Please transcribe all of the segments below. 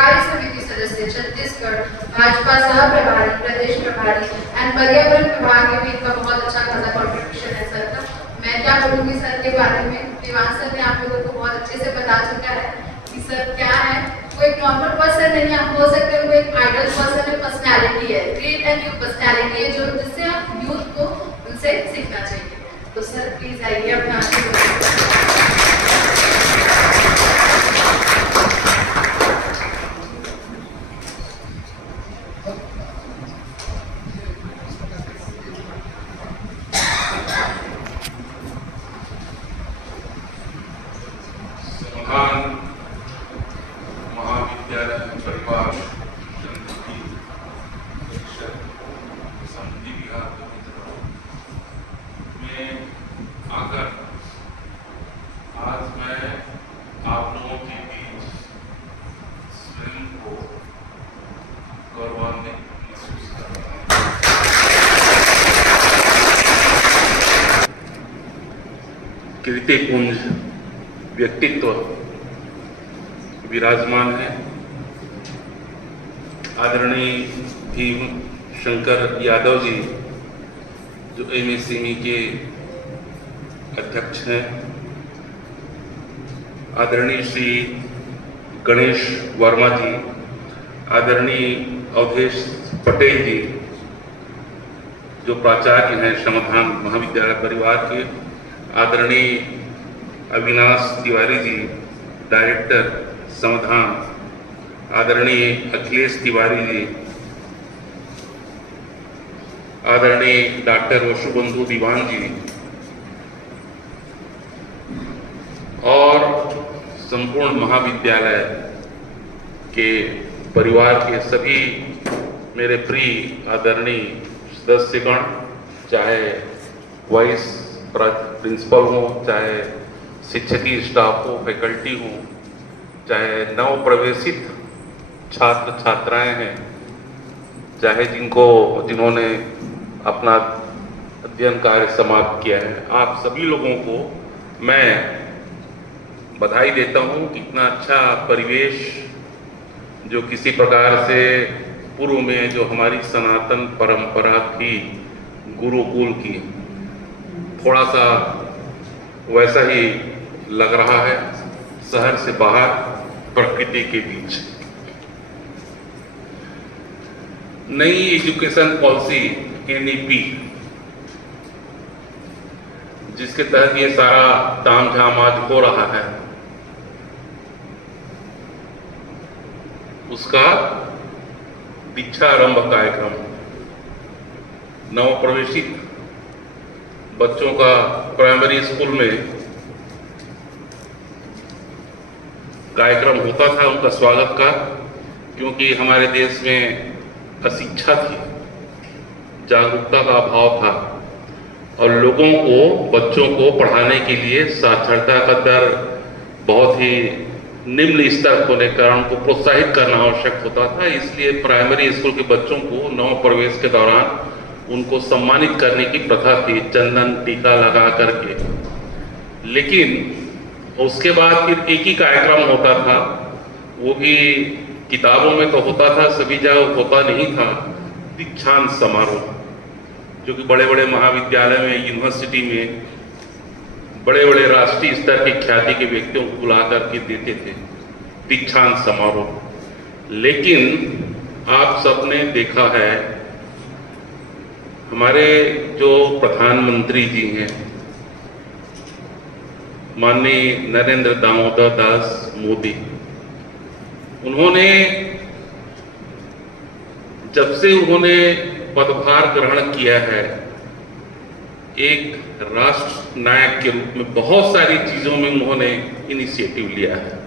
कार्य समिति सदस्य छत्तीसगढ़ भाजपा सह प्रभारी प्रदेश प्रभारी एंड पर्यावरण विभाग में भी इनका बहुत अच्छा खासा कॉन्ट्रीब्यूशन है सर का। मैं क्या बोलूँगी सर के बारे में, दीवान सर ने आप लोगों को बहुत अच्छे से बता चुका है कि सर क्या है। वो एक नॉर्मल पर्सन नहीं आप बोल सकते, वो एक आइडल पर्सन है, पर्सनैलिटी है, ग्रेट एंड न्यू पर्सनैलिटी है, जो जिससे आप यूथ को उनसे सीखना चाहिए। तो सर प्लीज आइए अपना महाविद्यालय परिवार समिति में आकर आज मैं आप लोगों के बीच स्वयं को गौरवान्वित महसूस कर रहा हूँ। कीर्तिपुंज व्यक्तित्व विराजमान है। आदरणीय भीम शंकर यादव जी जो एमएसएमई के अध्यक्ष हैं, आदरणीय श्री गणेश वर्मा जी, आदरणीय अवधेश पटेल जी जो प्राचार्य हैं समाधान महाविद्यालय परिवार के, आदरणीय अविनाश तिवारी जी डायरेक्टर समाधान, आदरणीय अखिलेश तिवारी जी, आदरणीय डॉक्टर वसुबंधु दीवान जी और संपूर्ण महाविद्यालय के परिवार के सभी मेरे प्रिय आदरणीय सदस्यगण, चाहे वाइस प्रिंसिपल हो, चाहे शिक्षकीय स्टाफ हो, फैकल्टी हो, चाहे नव प्रवेशित छात्र छात्राएं हैं, चाहे जिन्होंने अपना अध्ययन कार्य समाप्त किया है, आप सभी लोगों को मैं बधाई देता हूं कि इतना अच्छा परिवेश जो किसी प्रकार से पूर्व में जो हमारी सनातन परंपरा थी गुरुकुल की, थोड़ा सा वैसा ही लग रहा है, शहर से बाहर प्रकृति के बीच। नई एजुकेशन पॉलिसी एनईपी जिसके तहत ये सारा तामझाम आज हो रहा है, उसका दीक्षारंभ कार्यक्रम नवप्रवेशित बच्चों का प्राइमरी स्कूल में कार्यक्रम होता था उनका स्वागत का, क्योंकि हमारे देश में अशिक्षा थी, जागरूकता का अभाव था और लोगों को, बच्चों को पढ़ाने के लिए साक्षरता का दर बहुत ही निम्न स्तर होने के कारण उनको प्रोत्साहित करना आवश्यक होता था। इसलिए प्राइमरी स्कूल के बच्चों को नव प्रवेश के दौरान उनको सम्मानित करने की प्रथा थी, चंदन टीका लगा करके। लेकिन उसके बाद फिर एक ही कार्यक्रम होता था, वो भी किताबों में तो होता था, सभी जगह होता नहीं था, दीक्षांत समारोह, जो कि बड़े बड़े महाविद्यालय में, यूनिवर्सिटी में बड़े बड़े राष्ट्रीय स्तर के ख्याति के व्यक्तियों को बुला करके देते थे दीक्षांत समारोह। लेकिन आप सबने देखा है, हमारे जो प्रधानमंत्री जी हैं माननीय नरेंद्र दामोदर दास मोदी, उन्होंने जब से उन्होंने पदभार ग्रहण किया है, एक राष्ट्र नायक के रूप में बहुत सारी चीजों में उन्होंने इनिशिएटिव लिया है।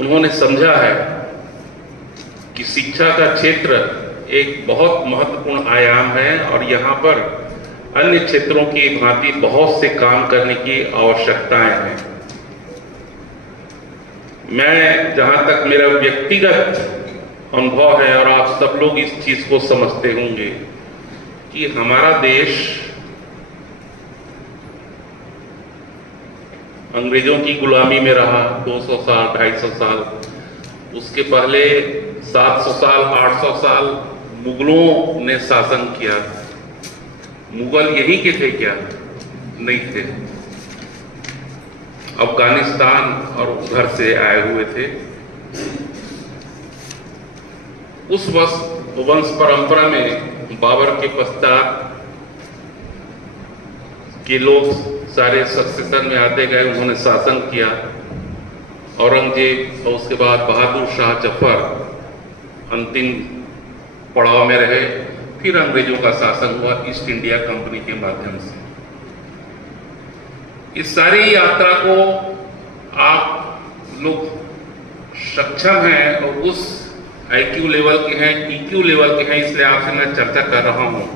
उन्होंने समझा है कि शिक्षा का क्षेत्र एक बहुत महत्वपूर्ण आयाम है और यहाँ पर अन्य क्षेत्रों की भांति बहुत से काम करने की आवश्यकताएं हैं। मैं, जहां तक मेरा व्यक्तिगत अनुभव है और आप सब लोग इस चीज को समझते होंगे कि हमारा देश अंग्रेजों की गुलामी में रहा 200 साल 250 साल, उसके पहले 700 साल 800 साल मुगलों ने शासन किया। मुगल यहीं के थे क्या? नहीं थे, अफगानिस्तान और उधर से आए हुए थे। उस वंश परंपरा में बाबर के पश्चात के लोग सारे सक्सेशन में आते गए, उन्होंने शासन किया। औरंगजेब और उसके बाद बहादुर शाह जफर अंतिम पड़ाव में रहे। फिर अंग्रेजों का शासन हुआ ईस्ट इंडिया कंपनी के माध्यम से। इस सारी यात्रा को आप लोग सक्षम हैं और उस IQ लेवल के हैं, EQ लेवल के हैं, इसलिए आपसे मैं चर्चा कर रहा हूं।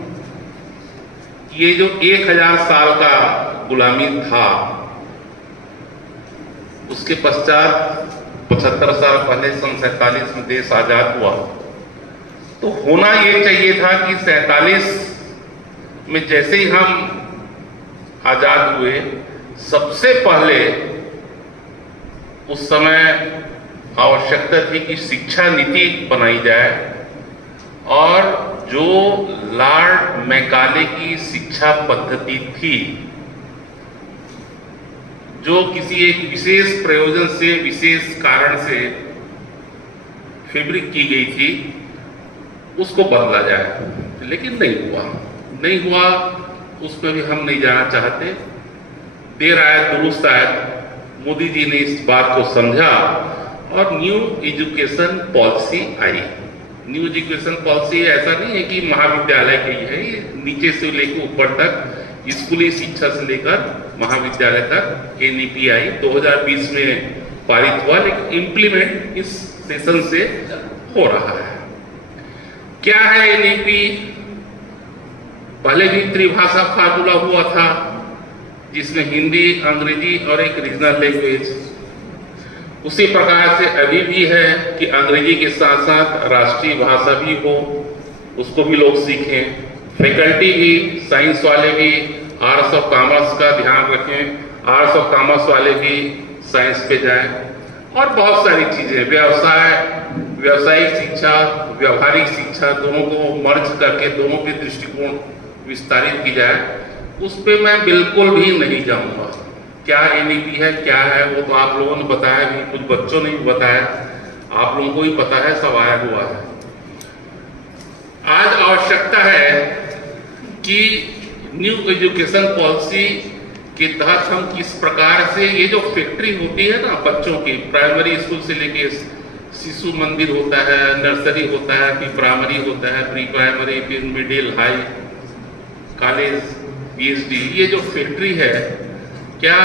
ये जो 1000 साल का गुलामी था, उसके पश्चात 75 साल पहले सन 47 में देश आजाद हुआ। तो होना ये चाहिए था कि 47 में जैसे ही हम आजाद हुए, सबसे पहले उस समय आवश्यकता थी कि शिक्षा नीति बनाई जाए और जो लॉर्ड मैकाले की शिक्षा पद्धति थी, जो किसी एक विशेष प्रयोजन से, विशेष कारण से फैब्रिक की गई थी, उसको बदला जाए। लेकिन नहीं हुआ, उस पर भी हम नहीं जाना चाहते। देर आए दुरुस्त आए, मोदी जी ने इस बात को समझा और न्यू एजुकेशन पॉलिसी आई। न्यू एजुकेशन पॉलिसी ऐसा नहीं है कि महाविद्यालय की है, ये नीचे से लेकर ऊपर तक, स्कूली शिक्षा से लेकर महाविद्यालय तक NEP आई। 2020 में पारित हुआ, लेकिन इम्प्लीमेंट इस सेशन से हो रहा है। क्या है NEP? पहले भी त्रिभाषा फार्मूला हुआ था, जिसमें हिंदी, अंग्रेजी और एक रीजनल लैंग्वेज। उसी प्रकार से अभी भी है कि अंग्रेजी के साथ साथ राष्ट्रीय भाषा भी हो, उसको भी लोग सीखें। फैकल्टी भी, साइंस वाले भी आर्ट्स और कॉमर्स का ध्यान रखें, आर्ट्स और कॉमर्स वाले भी साइंस पे जाएं। और बहुत सारी चीजें, व्यावसायिक शिक्षा, व्यवहारिक शिक्षा, दोनों को मर्ज करके दोनों के दृष्टिकोण विस्तारित की जाए। उस पर मैं बिल्कुल भी नहीं जाऊंगा। क्या NEP है, क्या है, वो तो आप लोगों ने बताया भी, कुछ बच्चों ने भी बताया, आप लोगों को भी पता है, सब आया हुआ है। आज आवश्यकता है कि न्यू एजुकेशन पॉलिसी के तहत हम किस प्रकार से, ये जो फैक्ट्री होती है ना बच्चों की, प्राइमरी स्कूल से लेके शिशु मंदिर होता है, नर्सरी होता है, फिर प्राइमरी होता है, प्री प्राइमरी, फिर मिडिल, हाई, कॉलेज, PhD, ये जो फैक्ट्री है, क्या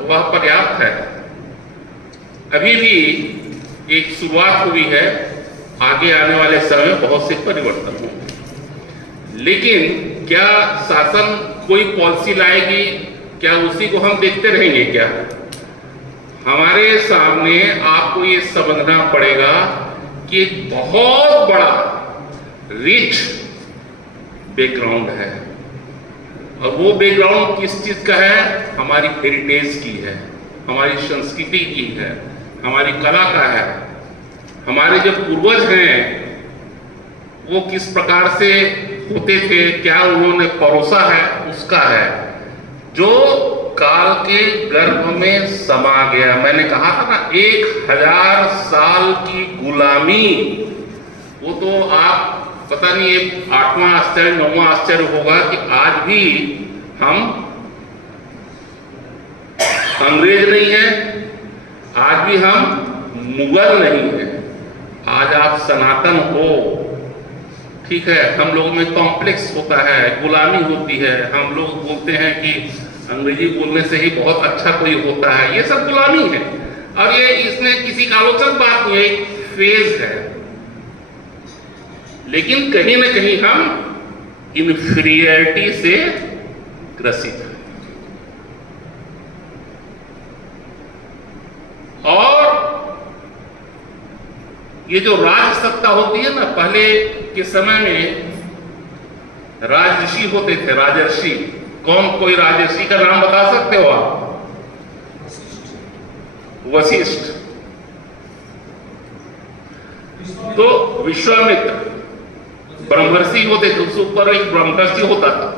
वह पर्याप्त है? अभी भी एक शुरुआत हुई है, आगे आने वाले समय में बहुत से परिवर्तन होंगे। लेकिन क्या शासन कोई पॉलिसी लाएगी, क्या उसी को हम देखते रहेंगे? क्या हमारे सामने आपको ये समझना पड़ेगा कि एक बहुत बड़ा रिच बैकग्राउंड है, और वो बैकग्राउंड किस चीज का है? हमारी हेरिटेज की है, हमारी संस्कृति की है, हमारी कला का है। हमारे जो पूर्वज हैं वो किस प्रकार से होते थे, क्या उन्होंने परोसा है, उसका है, जो काल के गर्भ में समा गया। मैंने कहा था ना, 1000 साल की गुलामी, वो तो आप पता नहीं, एक 8वां आश्चर्य 9वां आश्चर्य होगा कि आज भी हम अंग्रेज नहीं है, आज भी हम मुगल नहीं है, आज आप सनातन हो। ठीक है, हम लोगों में कॉम्प्लेक्स होता है, गुलामी होती है, हम लोग बोलते हैं कि अंग्रेजी बोलने से ही बहुत अच्छा कोई होता है, ये सब गुलामी है। और ये इसमें किसी का आलोचक बात नहीं है, एक फेज है। लेकिन कहीं ना कहीं हम इन्फीरियरिटी से ग्रसित हैं। और ये जो राज सत्ता होती है ना, पहले के समय में राजऋषि होते थे, राजर्षि। कौन, कोई राजर्षि का नाम बता सकते हो आप? वशिष्ठ, तो विश्वामित्र ब्रह्मर्षि होते थे, उसके ऊपर एक ब्रह्मर्षि होता था।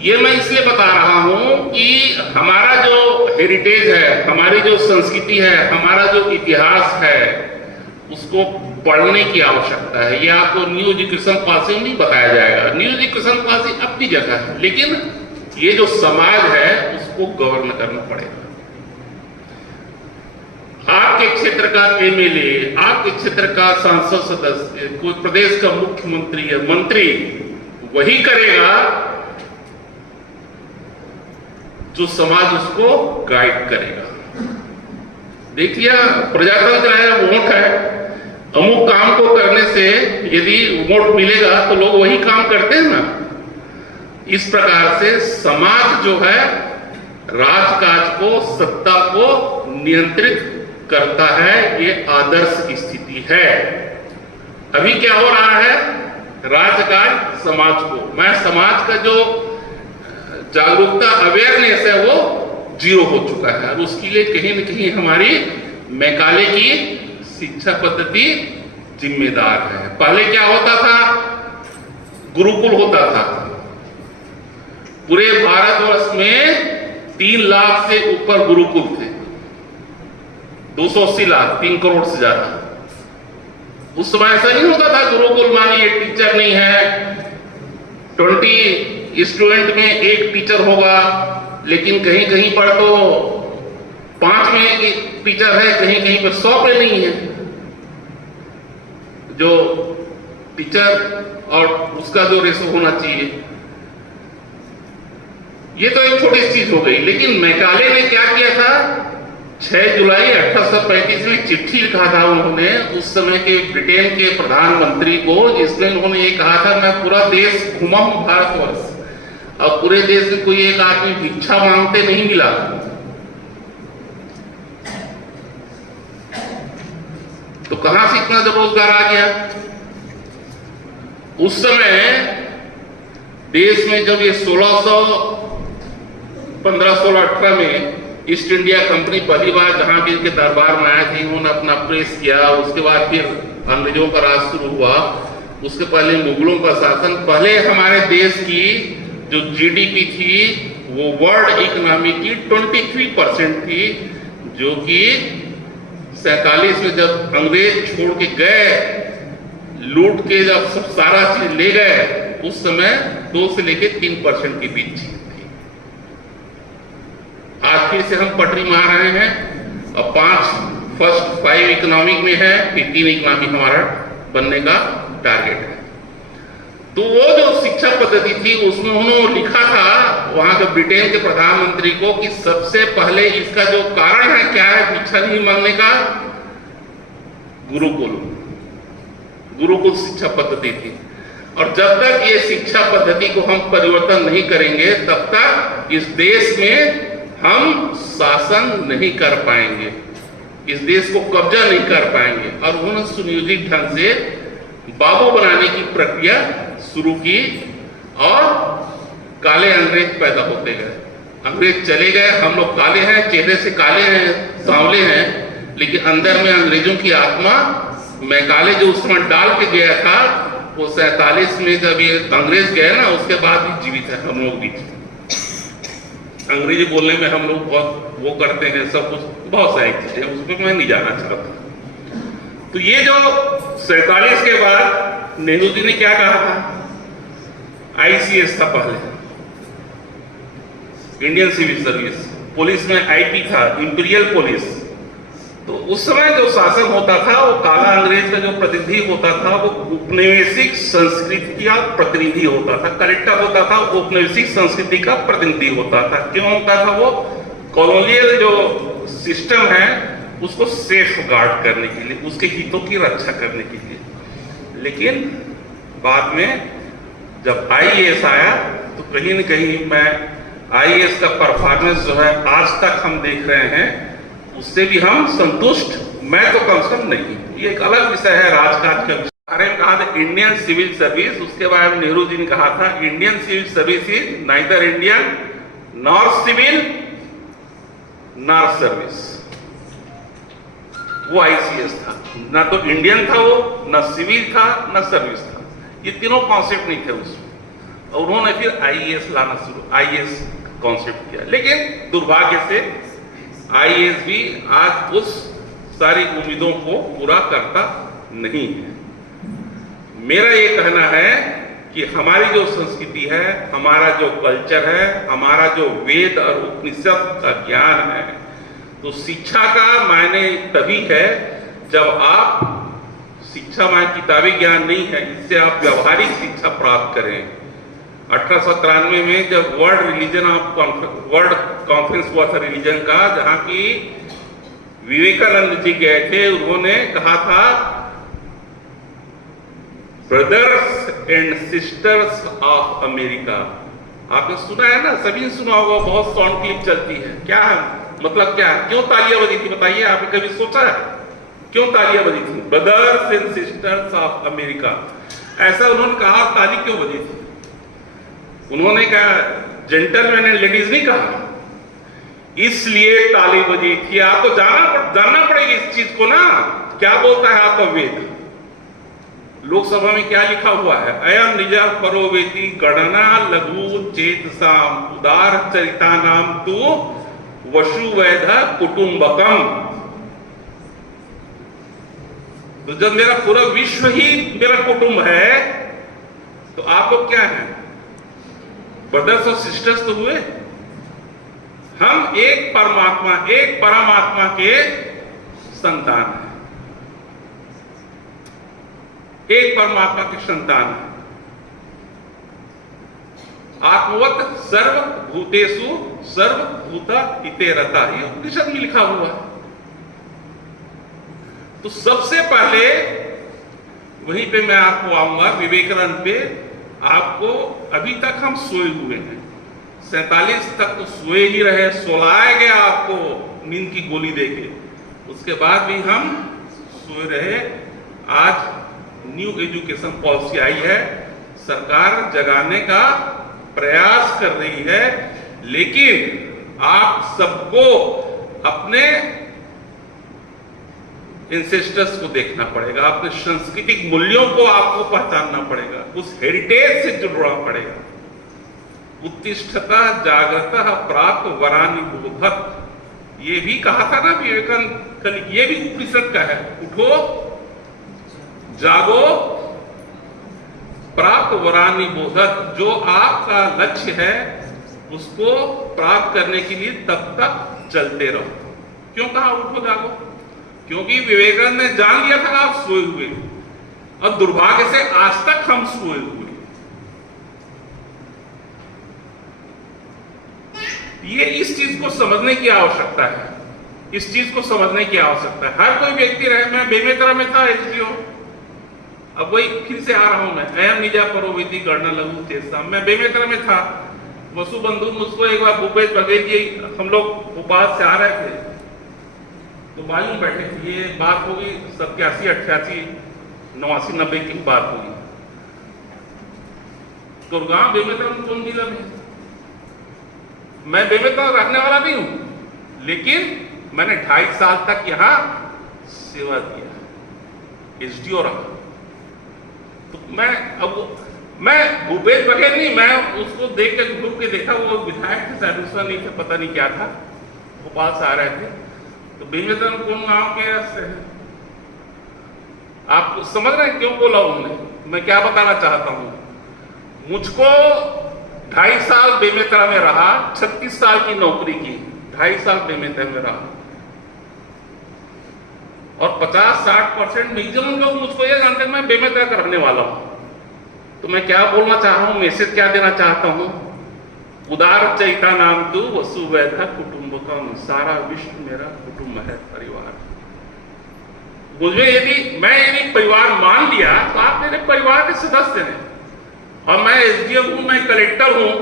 ये मैं इसलिए बता रहा हूं कि हमारा जो हेरिटेज है, हमारी जो संस्कृति है, हमारा जो इतिहास है, उसको पढ़ने की आवश्यकता है। ये आपको न्यू एजुकेशन पॉलिसी में नहीं बताया जाएगा। न्यू एजुकेशन पॉलिसी अपनी जगह है, लेकिन ये जो समाज है उसको गवर्न करना पड़ेगा। आपके क्षेत्र का एमएलए, आपके क्षेत्र का सांसद सदस्य, कोई प्रदेश का मुख्यमंत्री या मंत्री वही करेगा जो समाज उसको गाइड करेगा। देखिए, प्रजातंत्र है, वोट है, अमुक काम को करने से यदि वोट मिलेगा तो लोग वही काम करते हैं ना। इस प्रकार से समाज जो है राजकाज को, सत्ता को नियंत्रित करता है। ये आदर्श स्थिति है। अभी क्या हो रहा है, राजकाज समाज को, मैं समाज का जो जागरूकता अवेयरनेस है वो जीरो हो चुका है। और उसके लिए कहीं न कहीं हमारी मैकाले की शिक्षा पद्धति जिम्मेदार है। पहले क्या होता था, गुरुकुल होता था। पूरे भारतवर्ष में 3 लाख से ऊपर गुरुकुल थे, 280 लाख, 3 करोड़ से ज्यादा। उस समय ऐसा नहीं होता था गुरुकुल मानिए टीचर नहीं है, 20 स्टूडेंट में 1 टीचर होगा, लेकिन कहीं कहीं पर तो 5 में 1 टीचर है, कहीं कहीं पर 100 पे नहीं है। जो टीचर और उसका जो रेशो होना चाहिए, ये तो एक छोटी सी चीज हो गई। लेकिन मैकाले ने क्या किया था, 6 जुलाई 1835 में चिट्ठी लिखा था उन्होंने उस समय के ब्रिटेन के प्रधानमंत्री को, जिसमें उन्होंने ये कहा था, मैं पूरा देश घूमा हूं, भारतवर्ष, और पूरे देश में कोई एक आदमी भिक्षा मांगते नहीं मिला। तो कहां से इतना जब रोजगार आ गया। उस समय देश में जब ये 1518 में ईस्ट इंडिया कंपनी पहली बार जहां भी इनके दरबार में आए थे, उन्होंने अपना प्रेस किया, उसके बाद फिर अंग्रेजों का राज शुरू हुआ, उसके पहले मुगलों का शासन। पहले हमारे देश की जो जीडीपी थी वो वर्ल्ड इकोनॉमी की 23% थी, जो कि 47 में जब अंग्रेज छोड़ के गए, लूट के जब सब सारा चीज ले गए, उस समय 2 से लेके 3% के बीच थी। आज फिर से हम पटरी मार रहे हैं और फर्स्ट 5 इकोनॉमिक में है, 15 इकोनॉमिक हमारा बनने का टारगेट है। तो वो जो शिक्षा पद्धति थी उसमें उन्होंने लिखा था वहां के ब्रिटेन के प्रधानमंत्री को कि सबसे पहले इसका जो कारण है क्या है भिक्षा नहीं मांगने का, गुरुकुल शिक्षा पद्धति थी। और जब तक ये शिक्षा पद्धति को हम परिवर्तन नहीं करेंगे तब तक इस देश में हम शासन नहीं कर पाएंगे, इस देश को कब्जा नहीं कर पाएंगे। और उन्होंने सुनियोजित ढंग से बाबू बनाने की प्रक्रिया शुरू की और काले अंग्रेज पैदा होते गए। अंग्रेज चले गए, हम लोग काले हैं, चेहरे से काले हैं, सांवले हैं, लेकिन अंदर में अंग्रेजों की आत्मा मैकाले जो उस समय डाल के गया था, वो 47 में जब ये अंग्रेज गए ना, उसके बाद भी जीवित है, हम लोग भी। अंग्रेजी बोलने में हम लोग बहुत वो करते हैं, सब कुछ बहुत सारी चीजें, उसमें मैं नहीं जाना चाहता। तो ये जो 47 के बाद नेहरू जी ने क्या कहा था, आईसीएस था पहले, इंडियन सिविल सर्विस, पुलिस में आईपी था, इंपीरियल पुलिस। तो उस समय जो शासन होता था वो काला अंग्रेज का जो प्रतिनिधि होता था वो औपनिवेशिक संस्कृति का प्रतिनिधि होता था। कलेक्टर होता था औपनिवेशिक संस्कृति का प्रतिनिधि होता था। क्यों होता था? वो कॉलोनियल जो सिस्टम है उसको सेफ गार्ड करने के लिए, उसके हितों की रक्षा करने के लिए। लेकिन बाद में जब आईएएस आया तो कहीं न कहीं मैं आईएएस का परफॉर्मेंस जो है आज तक हम देख रहे हैं, उससे भी हम संतुष्ट, मैं तो कम से कम नहीं। ये एक अलग विषय है, राजकाज का विषय। अरे कहा था इंडियन सिविल सर्विस, उसके बाद नेहरू जी ने कहा था Indian civil service is neither Indian nor civil ना सर्विस। वो आईसीएस था, ना तो इंडियन था वो, ना सिविल था, ना सर्विस था। ये तीनों कॉन्सेप्ट नहीं थे उसमें। और उन्होंने फिर आईएएस लाना आईएएस कॉन्सेप्ट किया। लेकिन दुर्भाग्य से आईएएस भी आज उस सारी उम्मीदों को पूरा करता नहीं है। मेरा ये कहना है कि हमारी जो संस्कृति है, हमारा जो कल्चर है, हमारा जो वेद और उपनिषद का ज्ञान है, तो शिक्षा का मायने तभी है जब आप शिक्षा माने किताबी ज्ञान नहीं है, इससे आप व्यवहारिक शिक्षा प्राप्त करें। 1893 में जब वर्ल्ड कॉन्फ्रेंस हुआ था रिलीजन का, जहां की विवेकानंद जी गए थे, उन्होंने कहा था brothers and sisters of America. आपने सुना है ना, सभी ने सुना होगा, बहुत साउंड क्लिप चलती है। क्या है मतलब, क्या क्यों तालियां बजी थी बताइए, आपने कभी सोचा है क्यों तालियां बजी थी? Brothers and sisters of America, ऐसा उन्होंने कहा। ताली क्यों बजी थी? उन्होंने कहा, जेंटलमैन एंड लेडीज नहीं कहा, इसलिए ताली बजी थी। आपको जानना पड़ेगा इस चीज को ना, क्या बोलता है आपका वेद। लोकसभा में क्या लिखा हुआ है? अयम निज परोवेति गणना लघु चेतसाम उदार चरिता नाम तु वसुवैध कुटुंबकम। तो जब मेरा पूरा विश्व ही मेरा कुटुंब है, तो आप लोग क्या है? ब्रदर्स और सिस्टर्स तो हुए। हम एक परमात्मा, एक परमात्मा के संतान हैं, एक परमात्मा के संतान है। आत्मवत सर्वभूतेषु सर्वभूत हिते रता, ये उपनिषद में लिखा हुआ है। तो सबसे पहले वहीं पे मैं आपको आऊंगा, विवेकानंद पे। आपको अभी तक हम सोए हुए हैं, 47 तक तो सोए ही रहे, सोलाया गया आपको नींद की गोली देके, उसके बाद भी हम सोए रहे। आज न्यू एजुकेशन पॉलिसी आई है, सरकार जगाने का प्रयास कर रही है, लेकिन आप सबको अपने इंसेस्टर्स को देखना पड़ेगा, अपने सांस्कृतिक मूल्यों को आपको पहचानना पड़ेगा, उस हेरिटेज से जुड़ना पड़ेगा। उत्तिष्ठता जागृतः प्राप्त वरानि बोधत, ये भी कहा था ना विवेकानंद कल, ये भी उपनिषद का है। उठो जागो प्राप्त वरानि बोधत, जो आपका लक्ष्य है उसको प्राप्त करने के लिए तब तक चलते रहो। क्यों कहा उठो जागो? क्योंकि विवेकानंद ने जान लिया था कि आप सोए हुए, और दुर्भाग्य से आज तक हम सोए हुए। ये इस चीज को समझने की आवश्यकता है, इस चीज को समझने की आवश्यकता है। हर कोई व्यक्ति रहे, मैं बेमेतरा में था एसडीओ, अब वही फिर से आ रहा हूं मैं। अयम निजा परोवेति गणना लघु चेतसा, मैं बेमेतरा में था। वसु बंधु मुझको एक बार भूपेश बघेल जी, हम लोग भोपाल से आ रहे थे, तो बाजू में बैठे थे। ये बात होगी 87, 88, 89, 90 की बात होगी। गुड़गांव बेमेतरा में कौन जिला में? मैं बेमेतरा रहने वाला नहीं हूं, लेकिन मैंने 2.5 साल तक यहां सेवा दिया, एसडीओ रहा। तो मैं भूपेश बघेल नहीं, मैं उसको देख के घूर के देखा, वो विधायक थे शायद, उसका नहीं था, पता नहीं क्या था, भोपाल से आ रहे थे। तो बेमेतरा कौन गांव के रास्ते है? आप समझ रहे हैं क्यों बोला उन्होंने? मैं क्या बताना चाहता हूं, मुझको 2.5 साल बेमेतरा में रहा, 36 साल की नौकरी की, 2.5 साल बेमेतरा में रहा, और 50-60% मैक्सिमम लोग मुझको ये जानते हैं मैं बेमेतरा का रहने वाला हूं। तो मैं क्या बोलना चाह रहा हूं, मैसेज क्या देना चाहता हूं? उदार चैता नाम तू वसुवैध कुटुंबकम, सारा विश्व मेरा कुटुंब है, परिवार। मुझे यदि परिवार मान लिया तो आप मेरे परिवार के सदस्य हैं, और मैं एसडीओ हूं, मैं कलेक्टर हूं,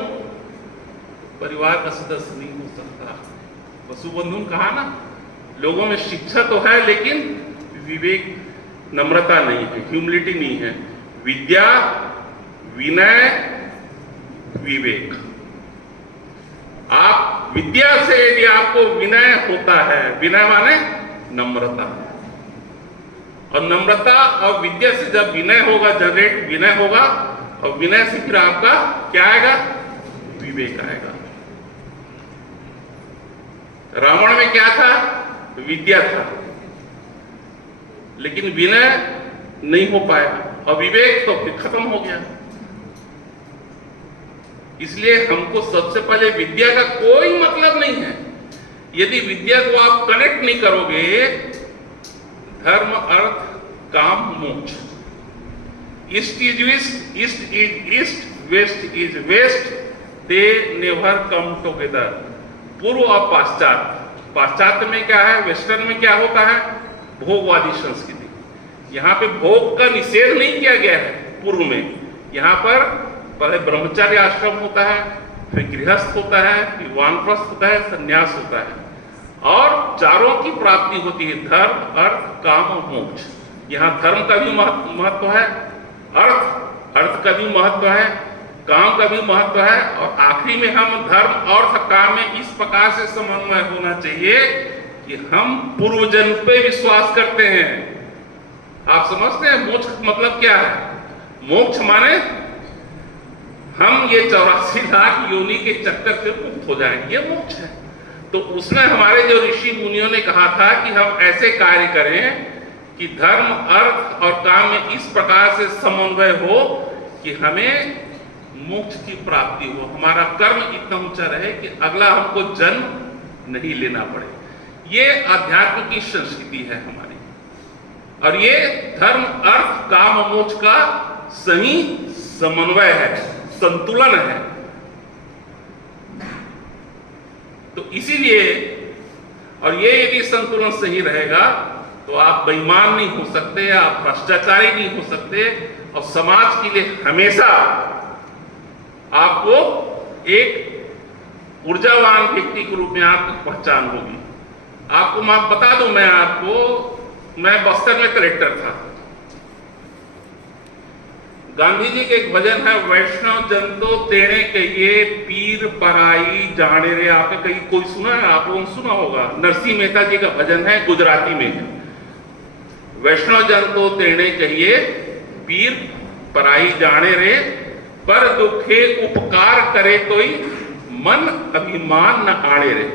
परिवार का सदस्य नहीं हो सकता। वसुबंधु ने कहा ना, लोगों में शिक्षा तो है लेकिन विवेक, नम्रता नहीं है, ह्यूमिलिटी नहीं है। विद्या, विनय, विवेक। आप विद्या से यदि आपको विनय होता है, विनय माने नम्रता, और नम्रता और विद्या से जब विनय होगा, जनरेट विनय होगा, और विनय से फिर आपका क्या आएगा? विवेक आएगा। रावण में क्या था? विद्या था, लेकिन विनय नहीं हो पाया, और विवेक तो फिर खत्म हो गया। इसलिए हमको सबसे पहले विद्या का कोई मतलब नहीं है। यदि विद्या को आप कनेक्ट नहीं करोगे, धर्म, अर्थ, काम, मोक्ष, east is east, east is east, west is west, they never come together. पूर्व और पाश्चात्य, पाश्चात्य में क्या है, वेस्टर्न में क्या होता है? भोगवादी संस्कृति। यहाँ पे भोग का निषेध नहीं किया गया है पूर्व में। यहाँ पर पहले ब्रह्मचर्य आश्रम होता है, फिर गृहस्थ होता है, फिर वानप्रस्थ होता है, संन्यास होता है, और चारों की प्राप्ति होती है, धर्म, अर्थ, काम और मोक्ष। यहाँ धर्म का भी महत्व है, अर्थ का भी महत्व है, काम का भी महत्व है, और आखिरी में हम धर्म, अर्थ, काम में इस प्रकार से समन्वय होना चाहिए कि हम पूर्व जन्म पे विश्वास करते हैं। आप समझते हैं मोक्ष मतलब क्या है? मोक्ष माने हम ये 84 लाख योनि के चक्कर से मुक्त हो जाएं, ये मोक्ष है। तो उसमें हमारे जो ऋषि मुनियों ने कहा था कि हम ऐसे कार्य करें कि धर्म, अर्थ और काम में इस प्रकार से समन्वय हो कि हमें मोक्ष की प्राप्ति हो, हमारा कर्म इतना ऊंचा रहे कि अगला हमको जन्म नहीं लेना पड़े। ये अध्यात्म की संस्कृति है हमारी, और ये धर्म, अर्थ, काम और मोक्ष का सही समन्वय है, संतुलन है। तो इसीलिए, और ये यदि संतुलन सही रहेगा तो आप बेईमान नहीं हो सकते, आप भ्रष्टाचारी नहीं हो सकते, और समाज के लिए हमेशा आपको एक ऊर्जावान व्यक्ति के रूप में आपकी पहचान होगी। आपको मैं बता दूं, मैं बस्तर में कलेक्टर था। गांधी जी के एक भजन है, वैष्णव जन तो तेणे कहिए, पीर पराई जाने रे। आपने कहीं कोई सुना है? आप लोगों ने सुना होगा। नरसिंह मेहता जी का भजन है, गुजराती में है। वैष्णव जन तो तेणे कहिए, पीर पराई जाने रे, पर दुखे उपकार करे तोई, मन अभिमान न आड़े रे।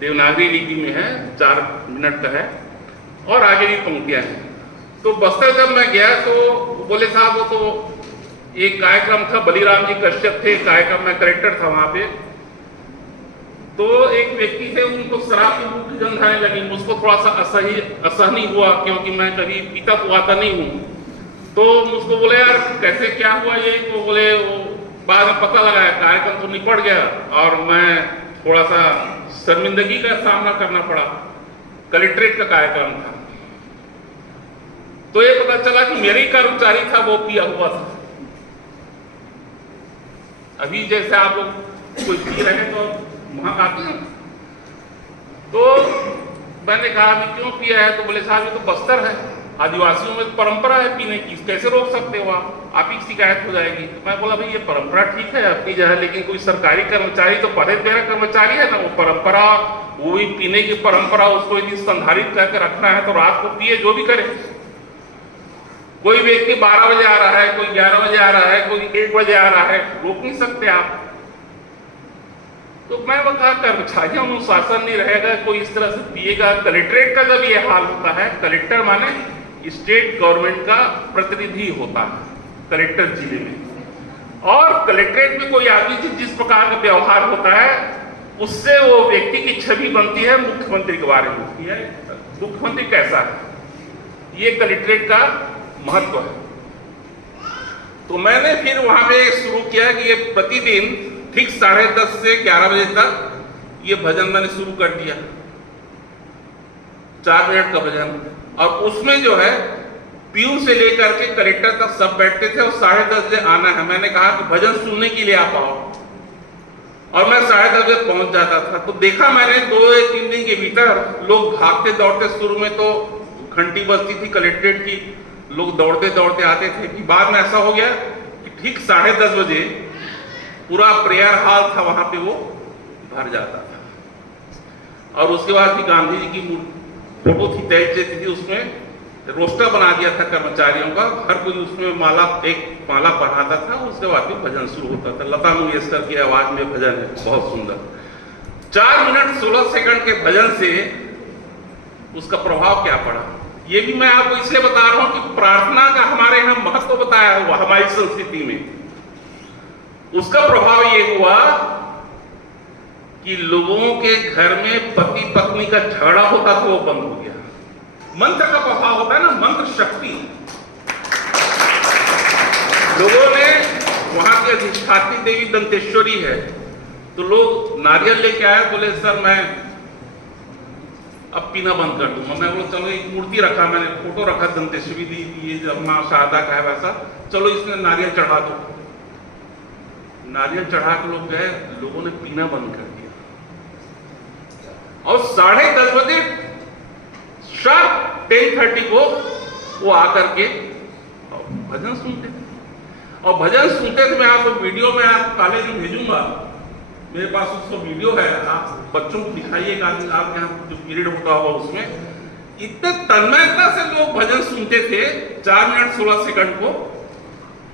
देवनागरी लिपि में है, 4 मिनट का है, और आगे भी पंक्तियां हैं। तो बस्तर जब मैं गया तो बोले साहब, वो तो एक कार्यक्रम था, बलिराम जी कश्यप थे कार्यक्रम में, कलेक्टर था वहां पे। तो एक व्यक्ति थे, उनको शराब की मुख्य गंध आने लगी। मुझको थोड़ा सा असहनीय हुआ, क्योंकि मैं कभी पीता पुआता नहीं हूं। तो मुझको बोले यार कैसे क्या हुआ ये? तो बोले वो बाद में पता लगा कार्यक्रम तो निपट गया, और मैं थोड़ा सा शर्मिंदगी का सामना करना पड़ा। कलेक्ट्रेट का कार्यक्रम था, तो ये पता चला कि मेरे ही कर्मचारी था, वो पिया हुआ था। अभी जैसे आप लोग कोई पी रहे हैं तो वहां आते हैं। तो मैंने कहा अभी क्यों पिया है? तो बोले साहब ये तो बस्तर है, आदिवासियों में परंपरा है पीने की, कैसे रोक सकते हो आप ही शिकायत हो जाएगी। तो मैं बोला भाई ये परंपरा ठीक है अपनी जगह, लेकिन कोई सरकारी कर्मचारी तो पढ़े मेरा कर्मचारी है ना, वो परंपरा, वो भी पीने की परंपरा, उसको यदि संधारित करके रखना है तो रात को पिए, जो भी करे। कोई व्यक्ति 12 बजे आ रहा है, कोई 11 बजे आ रहा है, कोई 1 बजे आ रहा है, रोक नहीं सकते आप। तो मैं कहा कर्मचारियों में शासन नहीं रहेगा, कोई इस तरह से पिएगा। कलेक्ट्रेट का जब ये हाल होता है, कलेक्टर माने स्टेट गवर्नमेंट का प्रतिनिधि होता है कलेक्टर जिले में, और कलेक्ट्रेट में कोई आदमी जिस प्रकार का व्यवहार होता है उससे वो व्यक्ति की छवि बनती है, मुख्यमंत्री के बारे में होती है। मुख्यमंत्री कैसा है, ये कलेक्ट्रेट का महत्व है। तो मैंने फिर वहां पे शुरू किया कि ये प्रतिदिन ठीक 10:30 से 11 बजे तक ये भजन मैंने शुरू कर दिया, 4 मिनट का भजन। और उसमें जो है पीयू से लेकर के कलेक्टर तक सब बैठते थे, और 10:30 बजे आना है। मैंने कहा कि भजन सुनने के लिए आप आओ, और मैं 10:30 बजे पहुंच जाता था। तो देखा मैंने 2-3 दिन के भीतर लोग भागते दौड़ते, शुरू में तो घंटी बजती थी कलेक्ट्रेट की, लोग दौड़ते दौड़ते आते थे, कि बाद में ऐसा हो गया कि ठीक 10:30 बजे पूरा प्रेयर हॉल था वहां पे वो भर जाता था। और उसके बाद भी गांधी जी की फोटो थी, तय थी, उसमें रोस्टर बना दिया था कर्मचारियों का, हर कोई उसमें एक माला पढ़ाता था। उसके बाद भी भजन शुरू होता था। लता मंगेशकर की आवाज में भजन है, बहुत सुंदर। 4 मिनट 16 सेकंड के भजन से उसका प्रभाव क्या पड़ा, ये भी मैं आपको इसलिए बता रहा हूं कि प्रार्थना का हमारे यहां महत्व बताया हुआ हमारी संस्कृति में। उसका प्रभाव ये हुआ कि लोगों के घर में पति पत्नी का झगड़ा होता था, वो बंद हो गया। मंत्र का प्रभाव होता है ना, मंत्र शक्ति। लोगों ने, वहां की अधिष्ठात्री देवी दंतेश्वरी है, तो लोग नारियल लेके आए, बोले सर मैं अब पीना बंद कर दूंगा। मैं बोला चलो एक मूर्ति रखा, मैंने फोटो रखा दंतेश्वरी दी, ये जब मां शारदा का है वैसा, चलो इसमें नारियल चढ़ा दो। नारियल चढ़ा के लोग गए, लोगों ने पीना बंद कर दिया। और 10:30 बजे शार्प 10:30 को वो आकर के भजन सुनते थे। और भजन सुनते थे, मैं आपको वीडियो में आप कॉलेज में भेजूंगा, मेरे पास उसका वीडियो है, आप बच्चों को दिखाइएगा, आप यहाँ जो पीरियड होता होगा उसमें इतने तन्मयता से लोग भजन सुनते थे 4 मिनट 16 सेकंड को,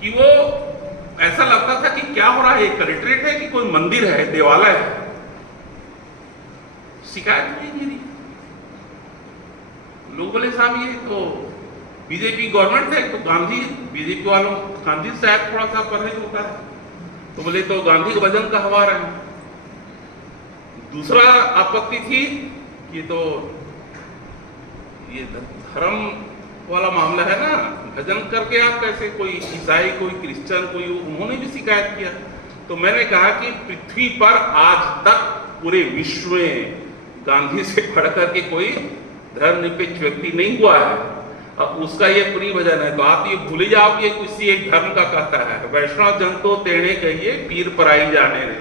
कि वो ऐसा लगता था कि क्या हो रहा है, कलेक्ट्रेट है कि कोई मंदिर है, देवालय है। शिकायत नहीं मेरी, लोग बोले साहब ये तो बीजेपी गवर्नमेंट है, तो गांधी, बीजेपी वालों गांधी शायद थोड़ा सा परहेज होता है, तो बोले तो गांधी के भजन का हवा रहे। दूसरा आपत्ति थी कि तो ये धर्म वाला मामला है ना, भजन करके आप कैसे, कोई ईसाई कोई क्रिश्चियन कोई, उन्होंने भी शिकायत किया। तो मैंने कहा कि पृथ्वी पर आज तक पूरे विश्व में गांधी से बढ़कर के कोई धर्मनिरपेक्ष व्यक्ति नहीं हुआ है। अब उसका ये पूरी भजन है, तो आप ये भूल जाओ कि किसी एक धर्म का कहता है, वैष्णव जन तो तेणे कहिए पीर पराई जाने रे,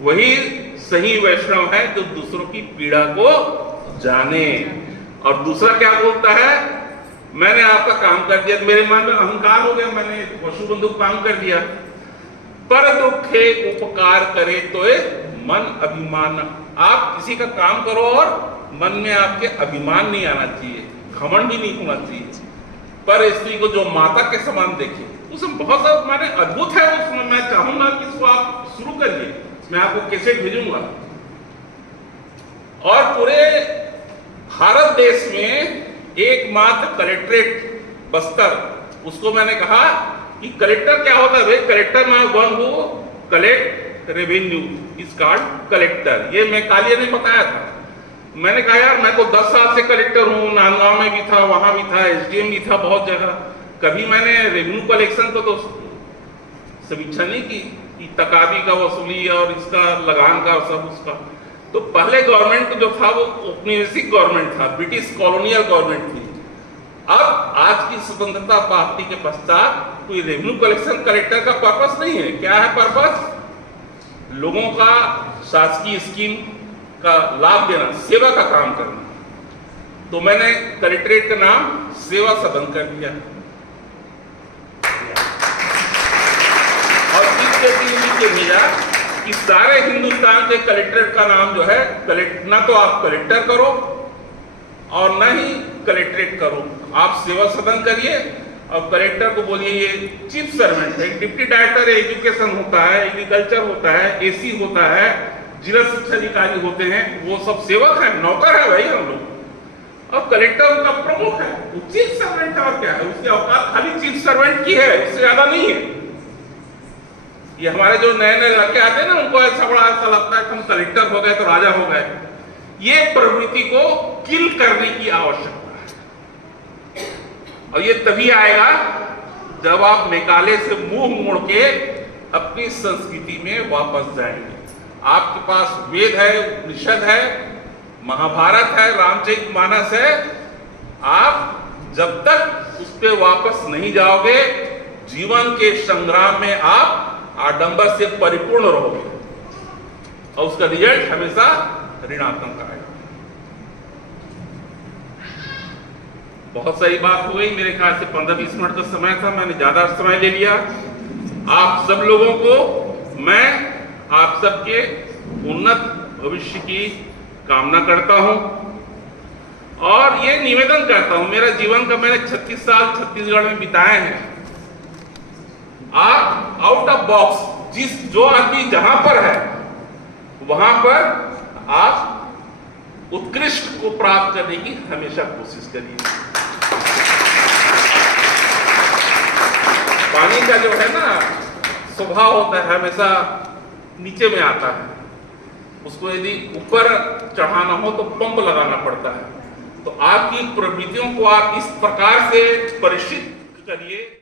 वही सही वैष्णव है जो दूसरों की पीड़ा को जाने। और दूसरा क्या बोलता है, मैंने आपका काम कर दिया, मेरे मन में अहंकार हो गया, मैंने पशु बंधु काम कर दिया। पर दुखे उपकार करे तो मन अभिमान, आप किसी का काम करो और मन में आपके अभिमान नहीं आना चाहिए, घमंड भी नहीं होना चाहिए। पर स्त्री को जो माता के समान देखे, उसमें बहुत सारा माने अद्भुत है। उसमें मैं चाहूंगा कि इसको आप शुरू करिए, मैं आपको कैसे भेजूंगा। और पूरे भारत देश में एकमात्र कलेक्ट्रेट बस्तर, उसको मैंने कहा कि कलेक्टर क्या होता है भाई, कलेक्टर मैं वन हूं, collect revenue is called collector. ये मैं कालिया ने बताया था। मैंने कहा यार मैं तो 10 साल से कलेक्टर हूं, नांदगांव में भी था, वहां भी था, एसडीएम भी था, बहुत जगह। कभी मैंने रेवेन्यू कलेक्शन को तो समीक्षा नहीं की कि तकाबी का वसूली और इसका लगान का सब उसका। तो पहले गवर्नमेंट जो था वो औपनिवेशिक गवर्नमेंट था, ब्रिटिश कॉलोनियल गवर्नमेंट थी। अब आज की स्वतंत्रता प्राप्ति के पश्चात कोई रेवेन्यू कलेक्शन कलेक्टर का पर्पस नहीं है। क्या है पर्पस? लोगों का शासकीय स्कीम का लाभ देना, सेवा का काम करना। तो मैंने कलेक्ट्रेट का नाम सेवा सदन कर दिया। और इसके भेजा कि सारे हिंदुस्तान के कलेक्ट्रेट का नाम जो है, ना तो आप कलेक्टर करो और न ही कलेक्ट्रेट करो, आप सेवा सदन करिए। और कलेक्टर को बोलिए ये चीफ सर्वेंट है, डिप्टी डायरेक्टर एजुकेशन होता है, एग्रीकल्चर होता है, एसी होता है, जिला शिक्षा अधिकारी होते हैं, वो सब सेवक है, नौकर है भाई हम लोग। और कलेक्टर उनका प्रमुख है, वो चीफ सर्वेंट है। और क्या है, उसकी औकात खाली चीफ सर्वेंट की है, उससे ज्यादा नहीं है। ये हमारे जो नए नए लड़के आते हैं ना, उनको ऐसा बड़ा ऐसा लगता है कि हम कलेक्टर हो गए तो राजा हो गए। ये प्रवृत्ति को किल करने की आवश्यकता है। और ये तभी आएगा जब आप मेघालय से मुंह मोड़ के अपनी संस्कृति में वापस जाएंगे। आपके पास वेद है, उपनिषद है, महाभारत है, रामचरितमानस है। आप जब तक उस पर वापस नहीं जाओगे, जीवन के संग्राम में आप आडंबर से परिपूर्ण रहोगे और उसका रिजल्ट हमेशा ऋणात्मक आएगा। बहुत सही बात हो गई, मेरे ख्याल से 15-20 मिनट का समय था, मैंने ज्यादा समय ले लिया। आप सब लोगों को मैं आप सबके उन्नत भविष्य की कामना करता हूं और ये निवेदन करता हूं, मेरा जीवन का मैंने 36 साल छत्तीसगढ़ में बिताए हैं। आप आउट ऑफ बॉक्स, जो आदमी जहां पर है वहां पर आप उत्कृष्ट को प्राप्त करने की हमेशा कोशिश करिए। पानी का जो है ना स्वभाव होता है हमेशा नीचे में आता है, उसको यदि ऊपर चढ़ाना हो तो पंप लगाना पड़ता है। तो आपकी प्रवृत्तियों को आप इस प्रकार से परिचित करिए